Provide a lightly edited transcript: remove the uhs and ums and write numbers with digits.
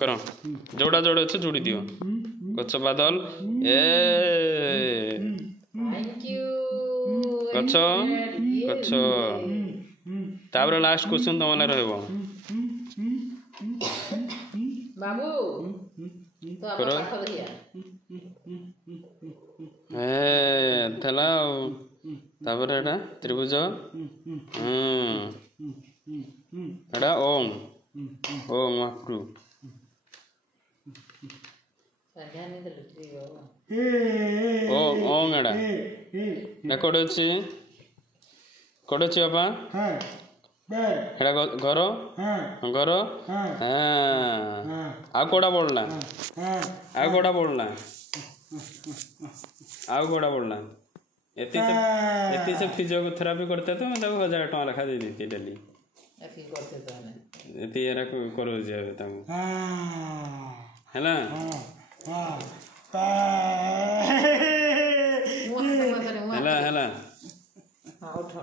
करो जोड़ा जोड़े अच्छे जोड़ी दियो गच्छ बादल ए थैंक यू गच्छ गच्छ तापर लास्ट क्वेश्चन तुम रहबो बाबू तो आप करो पाठ दिया ए थला तापर एटा त्रिभुज एटा ओम ओम महाप्रभु ध्यान दे लुटी बाबू ओम ओम एटा रेकॉर्ड अछि कोड अछि बाबा एटा घर घर आ कोडा बोलना आ कोडा बोलना आ कोडा बोलना एती से फिजियोथेरापी करते तो मैं 1000 टका रखा दे देती डेली एफी करते तो है एती एरा करो जे तम हैला हैला हैला हां उठो